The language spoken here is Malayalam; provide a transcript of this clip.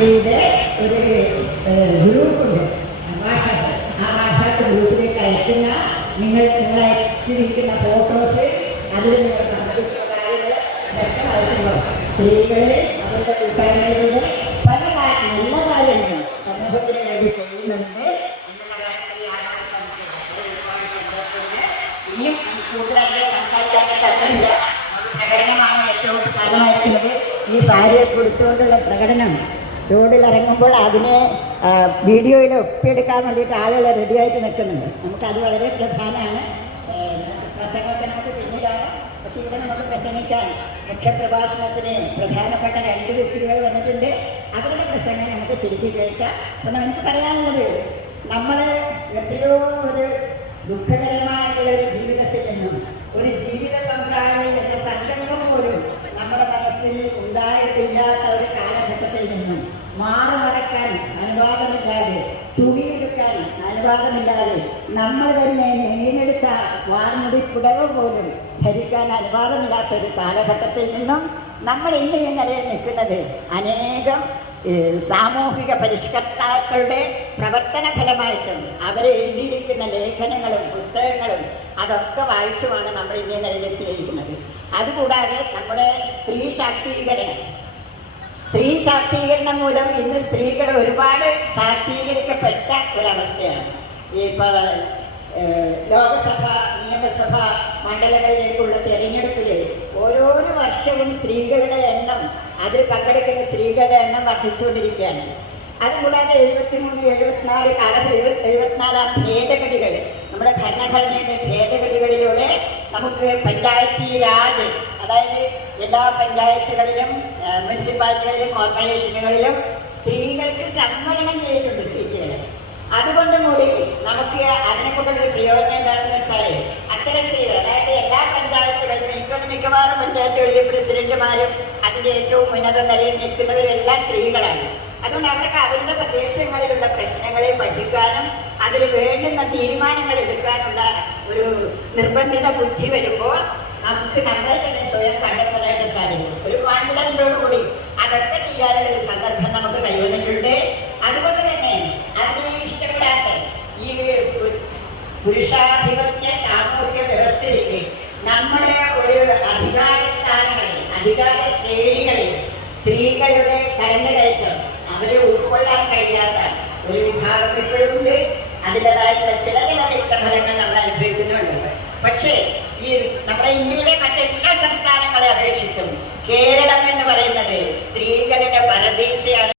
പാർട്ടിയുടെ ഒരു ഗ്രൂപ്പുണ്ട്, വാട്സാപ്പ്. ആ വാട്സാപ്പ് ഗ്രൂപ്പിലേക്ക് അയക്കുന്ന നിങ്ങൾ അയച്ചിരിക്കുന്ന ഫോട്ടോസ്, അതിൽ നിങ്ങൾ പങ്കെടുക്കുന്ന കാര്യങ്ങൾ വ്യക്തമായിട്ടുണ്ടോ? സ്ത്രീകളെ അവരുടെ കൂട്ടായ്മയിലൂടെ പല നല്ല കാര്യങ്ങളും സമൂഹത്തിന് വേണ്ടി ചെയ്യുന്നുണ്ട് എന്നുള്ള കാര്യത്തിൽ യാതൊരു സംശയമില്ല. ഇനിയും കൂടുതലായിട്ട് സംസാരിക്കാൻ സാധ്യതയില്ല. പ്രകടനമാണ് ഏറ്റവും പ്രധാനമായിരിക്കുന്നത്. ഈ സാരിയെ കൊടുത്തുകൊണ്ടുള്ള പ്രകടനം റോഡിലിറങ്ങുമ്പോൾ അതിനെ വീഡിയോയിൽ ഒപ്പിയെടുക്കാൻ വേണ്ടിയിട്ട് ആളുകൾ റെഡിയായിട്ട് നിൽക്കുന്നുണ്ട്. നമുക്കത് വളരെ പ്രധാനമാണ്. പ്രസംഗമൊക്കെ നമുക്ക് പിന്നീടാണ്. പക്ഷേ ഇവിടെ നമുക്ക് പ്രസംഗിക്കാൻ മുഖ്യപ്രഭാഷണത്തിന് പ്രധാനപ്പെട്ട 2 വ്യക്തികൾ വന്നിട്ടുണ്ട്. അവരുടെ പ്രസംഗം നമുക്ക് ശരിക്കും കേൾക്കാം. അപ്പം നമുക്ക് പറയാനുള്ളത്, നമ്മൾ എത്രയോ ഒരു ദുഃഖകരമായിട്ടുള്ളൊരു ജീവിതത്തിൽ നിന്നും ഒരു ജീവിത പങ്കാളി എന്ന സങ്കല്പം പോലും നമ്മുടെ മനസ്സിൽ ഉണ്ടായിട്ടില്ലാത്ത ഒരു കാലഘട്ടത്തിൽ നിന്നും മാറുമറക്കാൻ അനുവാദമില്ലാതെ, തുണിയെടുക്കാൻ അനുവാദമില്ലാതെ, നമ്മൾ തന്നെ നെയ്തെടുത്ത വാർമുടി പുടവ പോലും ധരിക്കാൻ അനുവാദമില്ലാത്ത ഒരു കാലഘട്ടത്തിൽ നിന്നും നമ്മൾ ഇന്ന് ഈ നിലയിൽ നിൽക്കുന്നത് അനേകം സാമൂഹിക പരിഷ്കർത്താക്കളുടെ പ്രവർത്തന ഫലമായിട്ടും അവർ എഴുതിയിരിക്കുന്ന ലേഖനങ്ങളും പുസ്തകങ്ങളും അതൊക്കെ വായിച്ചുമാണ് നമ്മൾ ഇന്നേ നിലയിലെത്തിയിരിക്കുന്നത്. അതുകൂടാതെ നമ്മുടെ സ്ത്രീ ശാക്തീകരണം മൂലം ഇന്ന് സ്ത്രീകൾ ഒരുപാട് ശാക്തീകരിക്കപ്പെട്ട ഒരവസ്ഥയാണ്. ഇപ്പോൾ ലോകസഭ, നിയമസഭ മണ്ഡലങ്ങളിലേക്കുള്ള തെരഞ്ഞെടുപ്പിൽ ഓരോരോ വർഷവും സ്ത്രീകളുടെ എണ്ണം, അതിൽ പങ്കെടുക്കുന്ന സ്ത്രീകളുടെ എണ്ണം വർദ്ധിച്ചുകൊണ്ടിരിക്കുകയാണ്. അതുകൂടാതെ 74 ഭേദഗതികൾ, നമ്മുടെ ഭരണഘടനയുടെ ഭേദഗതികളിലൂടെ നമുക്ക് പഞ്ചായത്തി രാജ്, അതായത് എല്ലാ പഞ്ചായത്തുകളിലും മുനിസിപ്പാലിറ്റികളിലും കോർപ്പറേഷനുകളിലും സ്ത്രീകൾക്ക് സംവരണം ചെയ്തിട്ടുണ്ട് സീറ്റുകൾ. അതുകൊണ്ട് കൂടി നമുക്ക് അതിനെക്കൊണ്ടൊരു പ്രയോജനം എന്താണെന്ന് വെച്ചാൽ, അത്തരം സ്ത്രീകൾ, അതായത് എല്ലാ പഞ്ചായത്തുകളിലും, എനിക്കൊന്ന് മിക്കവാറും പഞ്ചായത്തുകളിലെ പ്രസിഡന്റുമാരും അതിൻ്റെ ഏറ്റവും ഉന്നത നിലയിൽ നിൽക്കുന്നവരും എല്ലാ സ്ത്രീകളാണ്. അതുകൊണ്ട് അവർക്ക് അവരുടെ പ്രദേശങ്ങളിലുള്ള പ്രശ്നങ്ങളെ പഠിക്കാനും അതിന് വേണ്ടുന്ന തീരുമാനങ്ങൾ എടുക്കാനുള്ള ഒരു നിർബന്ധിത ബുദ്ധി വരുമ്പോൾ നമുക്ക് നമ്മളെ തന്നെ സ്വയം കണ്ടെത്താനായിട്ട് സാധിക്കും. ഒരു കോൺഫിഡൻസോടുകൂടി അതൊക്കെ ചെയ്യാനുള്ള ഒരു സന്ദർഭം നമുക്ക് കൈവന്നിട്ടുണ്ട്. അതുകൊണ്ട് തന്നെ അതിനെ ഇഷ്ടപ്പെടാത്ത ഈ പുരുഷാധിപത്യ സാമൂഹിക വ്യവസ്ഥയിലേക്ക് നമ്മുടെ ഒരു അധികാര സ്ഥാനങ്ങളിൽ, അധികാര ശ്രേണികളിൽ സ്ത്രീകളുടെ കടന്നുകയറ്റം അവരെ ഉൾക്കൊള്ളാൻ കഴിയാത്ത ഒരു വിഭാഗം ഇപ്പോഴുണ്ട്. അതിൻ്റെതായിട്ടുള്ള ചില ഫലങ്ങൾ നമ്മൾ അനുഭവിക്കുന്നുണ്ട്. പക്ഷേ ഈ നമ്മുടെ ഇന്ത്യയിലെ മറ്റെല്ലാ സംസ്ഥാനങ്ങളെ അപേക്ഷിച്ചും കേരളം എന്ന് പറയുന്നത് സ്ത്രീകളുടെ പരദേശയാണ്.